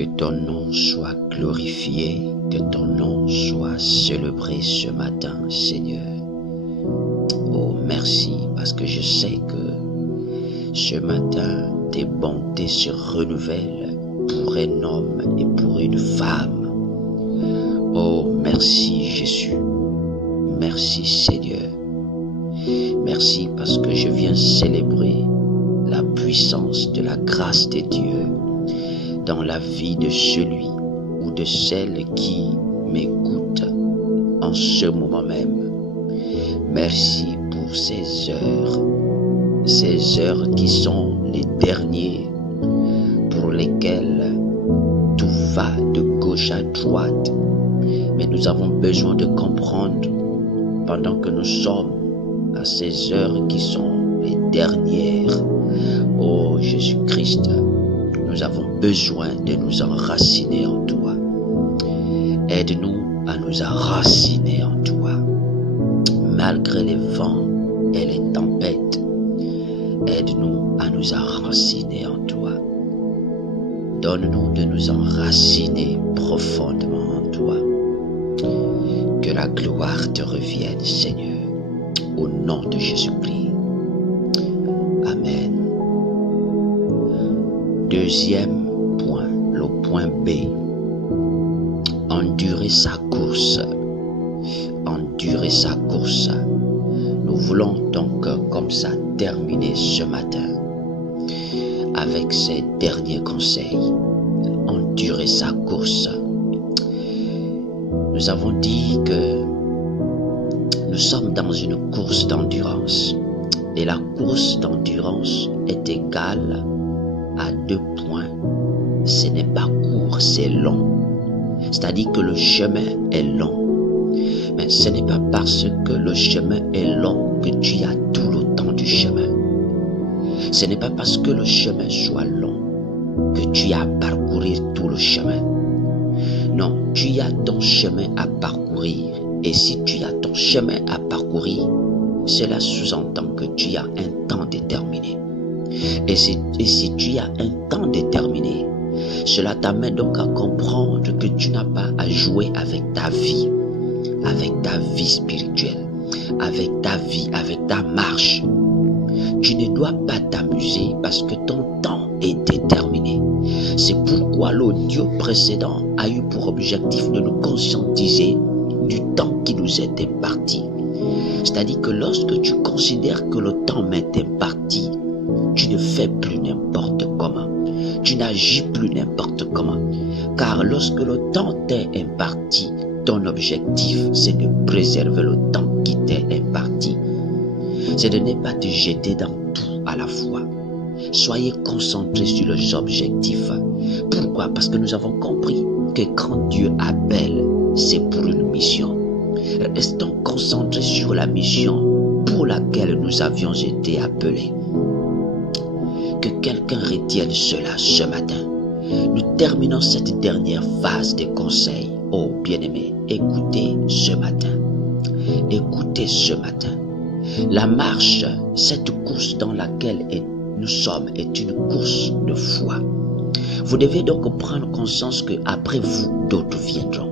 Que ton nom soit glorifié, que ton nom soit célébré ce matin, Seigneur. Oh, merci, parce que je sais que ce matin, tes bontés se renouvellent pour un homme et pour une femme. Oh, merci Jésus. Merci Seigneur. Merci parce que je viens célébrer la puissance de la grâce de Dieu dans la vie de celui ou de celle qui m'écoute en ce moment même. Merci pour ces heures qui sont les dernières pour lesquelles tout va de gauche à droite. Mais nous avons besoin de comprendre pendant que nous sommes à ces heures qui sont les dernières. Oh Jésus-Christ, nous avons besoin de nous enraciner en toi. Aide-nous à nous enraciner en toi, malgré les vents et les tempêtes. Aide-nous à nous enraciner en toi. Donne-nous de nous enraciner profondément en toi. Que la gloire te revienne, Seigneur, au nom de Jésus-Christ. Amen. Deuxième point, le point B. Endurer sa course. Endurer sa course. Nous voulons donc comme ça terminer ce matin avec ces derniers conseils. Endurer sa course. Nous avons dit que nous sommes dans une course d'endurance. Et la course d'endurance est égale à 2 points. Ce n'est pas court, c'est long. C'est-à-dire que le chemin est long. Mais ce n'est pas parce que le chemin est long que tu as tout le temps du chemin. Ce n'est pas parce que le chemin soit long que tu as à parcourir tout le chemin. Non, tu as ton chemin à parcourir. Et si tu as ton chemin à parcourir, cela sous-entend que tu as un temps déterminé. Et si tu as un temps déterminé, cela t'amène donc à comprendre que tu n'as pas à jouer avec ta vie spirituelle, avec ta vie, avec ta marche. Tu ne dois pas t'amuser parce que ton temps est déterminé. C'est pourquoi l'audio précédent a eu pour objectif de nous conscientiser du temps qui nous est imparti. C'est-à-dire que lorsque tu considères que le temps m'est imparti, tu ne fais plus n'importe comment. Tu n'agis plus n'importe comment. Car lorsque le temps t'est imparti, ton objectif, c'est de préserver le temps qui t'est imparti. C'est de ne pas te jeter dans tout à la fois. Soyez concentrés sur les objectifs. Pourquoi? Parce que nous avons compris que quand Dieu appelle, c'est pour une mission. Restons concentrés sur la mission pour laquelle nous avions été appelés. Que quelqu'un retienne cela ce matin. Nous terminons cette dernière phase des conseils. Oh bien-aimés, écoutez ce matin. Écoutez ce matin. La marche, cette course dans laquelle nous sommes, est une course de foi. Vous devez donc prendre conscience qu'après vous, d'autres viendront.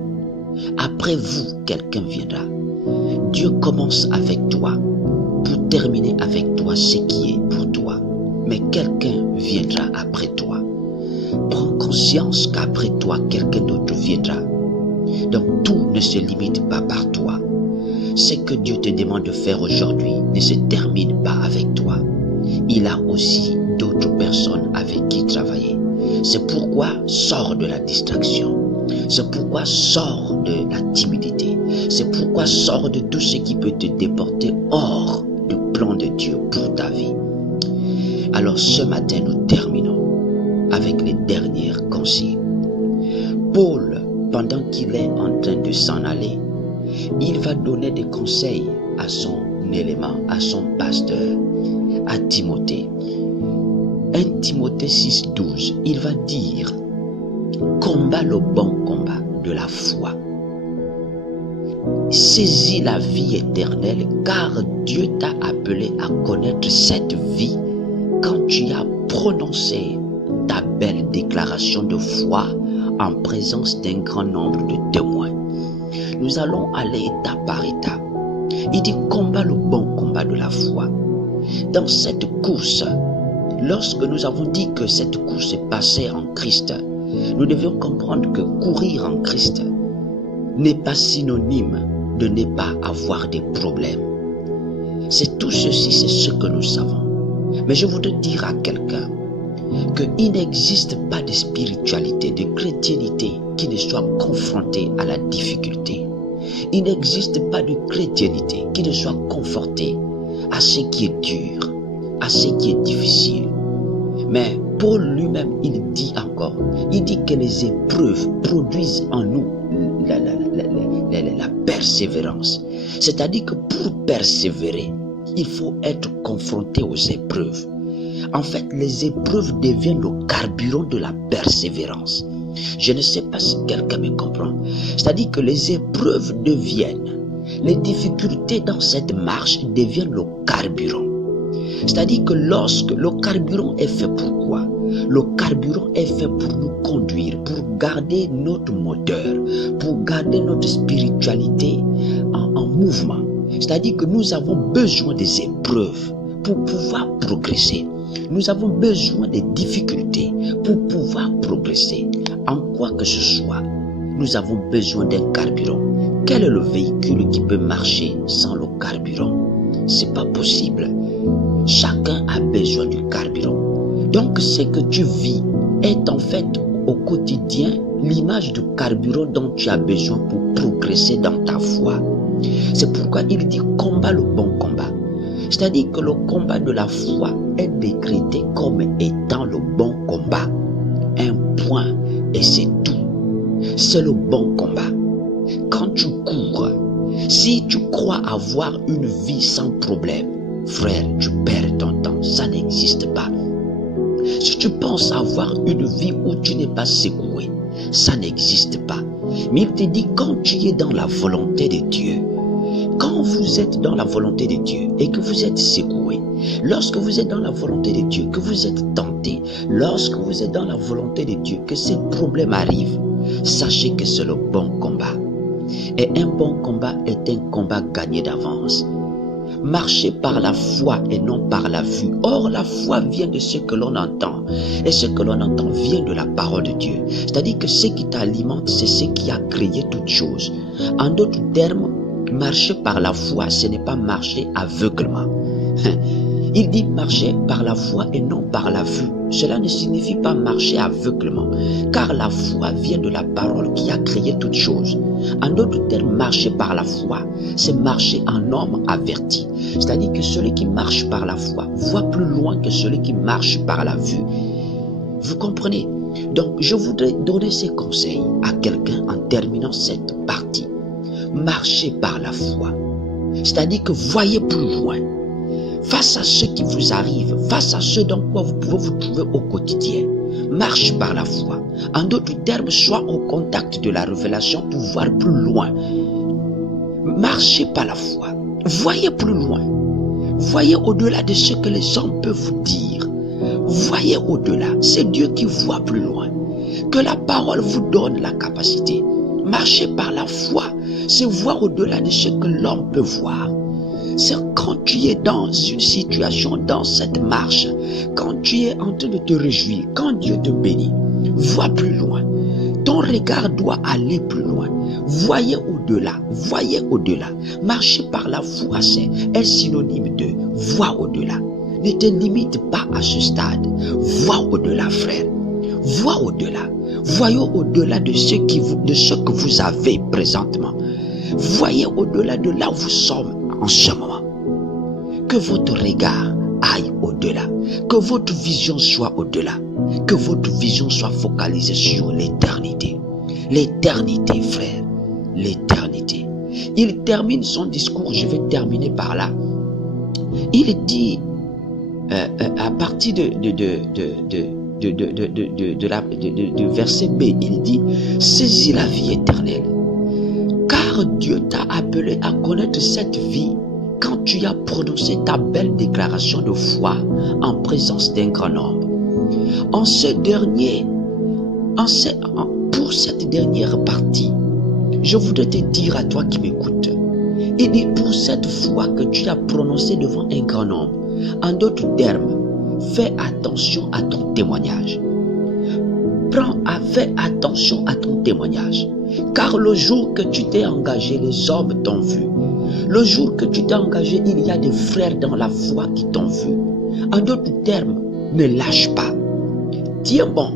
Après vous, quelqu'un viendra. Dieu commence avec toi pour terminer avec toi ce qui est pour toi. Mais quelqu'un viendra après toi. Prends conscience qu'après toi, quelqu'un d'autre viendra. Donc tout ne se limite pas par toi. Ce que Dieu te demande de faire aujourd'hui ne se termine pas avec toi. Il a aussi d'autres personnes avec qui travailler. C'est pourquoi sors de la distraction. C'est pourquoi sors de la timidité. C'est pourquoi sors de tout ce qui peut te déporter hors du plan de Dieu pour ta vie. Alors ce matin, nous terminons avec les dernières conseils. Paul, pendant qu'il est en train de s'en aller, il va donner des conseils à son élément, à son pasteur, à Timothée. 1 Timothée 6,12, il va dire: combat le bon combat de la foi. Saisis la vie éternelle, car Dieu t'a appelé à connaître cette vie quand tu as prononcé ta belle déclaration de foi en présence d'un grand nombre de témoins. Nous allons aller étape par étape. Il dit combat le bon combat de la foi. Dans cette course, lorsque nous avons dit que cette course est passée en Christ, nous devions comprendre que courir en Christ n'est pas synonyme de ne pas avoir des problèmes. C'est tout ceci, c'est ce que nous savons. Mais je voudrais dire à quelqu'un qu'il n'existe pas de spiritualité, de chrétienté qui ne soit confrontée à la difficulté. Il n'existe pas de chrétienté qui ne soit confortée à ce qui est dur, à ce qui est difficile. Mais Paul lui-même, il dit encore, il dit que les épreuves produisent en nous la persévérance. C'est-à-dire que pour persévérer, il faut être confronté aux épreuves. En fait, les épreuves deviennent le carburant de la persévérance. Je ne sais pas si quelqu'un me comprend. C'est-à-dire que les épreuves deviennent, les difficultés dans cette marche deviennent le carburant. C'est-à-dire que lorsque le carburant est fait pour quoi? Le carburant est fait pour nous conduire, pour garder notre moteur, pour garder notre spiritualité en mouvement. C'est-à-dire que nous avons besoin des épreuves pour pouvoir progresser. Nous avons besoin des difficultés pour pouvoir progresser. En quoi que ce soit, nous avons besoin d'un carburant. Quel est le véhicule qui peut marcher sans le carburant? C'est pas possible. Chacun a besoin du carburant. Donc ce que tu vis est en fait au quotidien l'image du carburant dont tu as besoin pour progresser dans ta foi. C'est pourquoi il dit combat le bon combat. C'est-à-dire que le combat de la foi est décrété comme étant le bon combat. Un point et c'est tout. C'est le bon combat. Quand tu cours, si tu crois avoir une vie sans problème, frère, tu perds ton temps. Ça n'existe pas. Si tu penses avoir une vie où tu n'es pas secoué, ça n'existe pas. Mais il te dit quand tu es dans la volonté de Dieu, quand vous êtes dans la volonté de Dieu et que vous êtes secoué, lorsque vous êtes dans la volonté de Dieu, que vous êtes tenté, lorsque vous êtes dans la volonté de Dieu, que ces problèmes arrivent, sachez que c'est le bon combat. Et un bon combat est un combat gagné d'avance. Marchez par la foi et non par la vue. Or, la foi vient de ce que l'on entend. Et ce que l'on entend vient de la parole de Dieu. C'est-à-dire que ce qui t'alimente, c'est ce qui a créé toutes choses. En d'autres termes, marcher par la foi, ce n'est pas marcher aveuglement. Il dit marcher par la foi et non par la vue. Cela ne signifie pas marcher aveuglement, car la foi vient de la parole qui a créé toutes choses. En d'autres termes, marcher par la foi, c'est marcher en homme averti. C'est-à-dire que celui qui marche par la foi voit plus loin que celui qui marche par la vue. Vous comprenez? Donc, je voudrais donner ces conseils à quelqu'un en terminant cette partie. Marchez par la foi. C'est-à-dire que voyez plus loin. Face à ce qui vous arrive, face à ce dans quoi vous pouvez vous trouver au quotidien, marche par la foi. En d'autres termes, sois au contact de la révélation pour voir plus loin. Marchez par la foi. Voyez plus loin. Voyez au-delà de ce que les hommes peuvent vous dire. Voyez au-delà. C'est Dieu qui voit plus loin. Que la parole vous donne la capacité. Marcher par la foi, c'est voir au-delà de ce que l'homme peut voir. C'est quand tu es dans une situation, dans cette marche, quand tu es en train de te réjouir, quand Dieu te bénit, vois plus loin. Ton regard doit aller plus loin. Voyez au-delà, voyez au-delà. Marcher par la foi, c'est un synonyme de voir au-delà. Ne te limite pas à ce stade. Vois au-delà, frère. Vois au-delà. Voyez au-delà de ce que vous avez présentement. Voyez au-delà de là où vous sommes en ce moment. Que votre regard aille au-delà. Que votre vision soit au-delà. Que votre vision soit focalisée sur l'éternité. L'éternité, frère. L'éternité. Il termine son discours, je vais terminer par là. Il dit, à partir de verset B, il dit, saisis la vie éternelle. Car Dieu t'a appelé à connaître cette vie quand tu as prononcé ta belle déclaration de foi en présence d'un grand nombre. Pour pour cette dernière partie, je voudrais te dire à toi qui m'écoutes, et dit pour cette fois que tu as prononcé devant un grand nombre, en d'autres termes, fais attention à ton témoignage. Fais attention à ton témoignage. Car le jour que tu t'es engagé, les hommes t'ont vu. Le jour que tu t'es engagé, il y a des frères dans la foi qui t'ont vu. En d'autres termes, ne lâche pas. Tiens bon,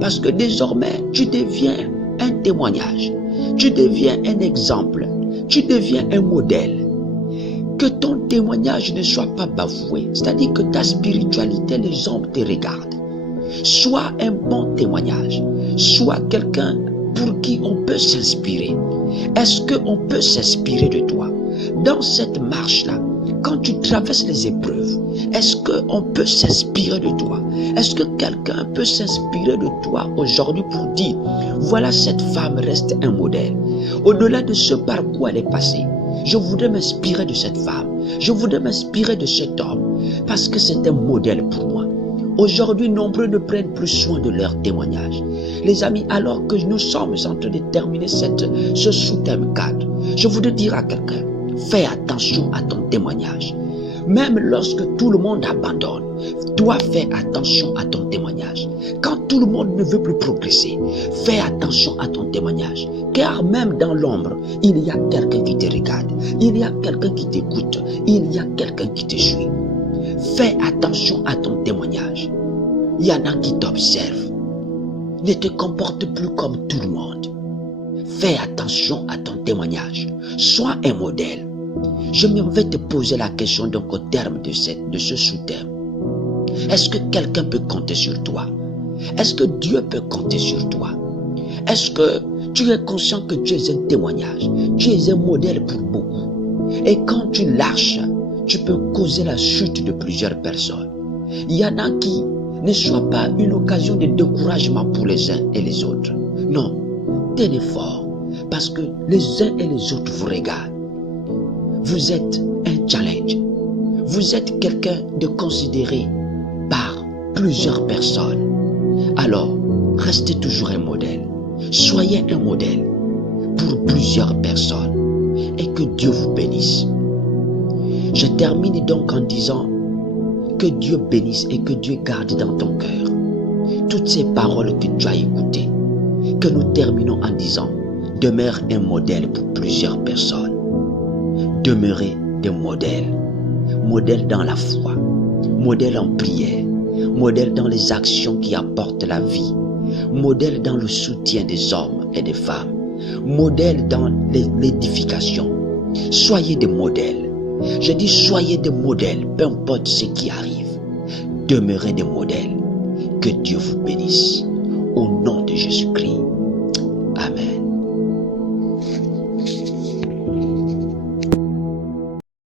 parce que désormais, tu deviens un témoignage. Tu deviens un exemple. Tu deviens un modèle. Que ton témoignage ne soit pas bafoué. C'est-à-dire que ta spiritualité, les hommes te regardent. Sois un bon témoignage. Sois quelqu'un pour qui on peut s'inspirer. Est-ce qu'on peut s'inspirer de toi? Dans cette marche-là, quand tu traverses les épreuves, est-ce qu'on peut s'inspirer de toi? Est-ce que quelqu'un peut s'inspirer de toi aujourd'hui pour dire, voilà, cette femme reste un modèle. Au-delà de ce par quoi elle est passée, je voudrais m'inspirer de cette femme. Je voudrais m'inspirer de cet homme parce que c'est un modèle pour moi. Aujourd'hui, nombreux ne prennent plus soin de leur témoignage. Les amis, alors que nous sommes en train de terminer ce sous-thème 4, je voudrais dire à quelqu'un, fais attention à ton témoignage. Même lorsque tout le monde abandonne, toi fais attention à ton témoignage. Quand tout le monde ne veut plus progresser, fais attention à ton témoignage. Car même dans l'ombre, il y a quelqu'un qui te regarde, il y a quelqu'un qui t'écoute, il y a quelqu'un qui te suit. Fais attention à ton témoignage. Il y en a qui t'observent. Ne te comporte plus comme tout le monde. Fais attention à ton témoignage. Sois un modèle. Je vais te poser la question donc au terme de ce sous-thème. Est-ce que quelqu'un peut compter sur toi? Est-ce que Dieu peut compter sur toi? Est-ce que tu es conscient que tu es un témoignage? Tu es un modèle pour beaucoup. Et quand tu lâches, tu peux causer la chute de plusieurs personnes. Il y en a qui ne soient pas une occasion de découragement pour les uns et les autres. Non, tenez fort, parce que les uns et les autres vous regardent. Vous êtes un challenge. Vous êtes quelqu'un de considéré par plusieurs personnes. Alors, restez toujours un modèle. Soyez un modèle pour plusieurs personnes et que Dieu vous bénisse. Je termine donc en disant que Dieu bénisse et que Dieu garde dans ton cœur toutes ces paroles que tu as écoutées. Que nous terminons en disant, demeure un modèle pour plusieurs personnes. Demeurez des modèles. Modèles dans la foi, modèles en prière, modèles dans les actions qui apportent la vie, modèles dans le soutien des hommes et des femmes, modèles dans l'édification. Soyez des modèles. Je dis soyez des modèles, peu importe ce qui arrive. Demeurez des modèles. Que Dieu vous bénisse. Au nom de Jésus-Christ.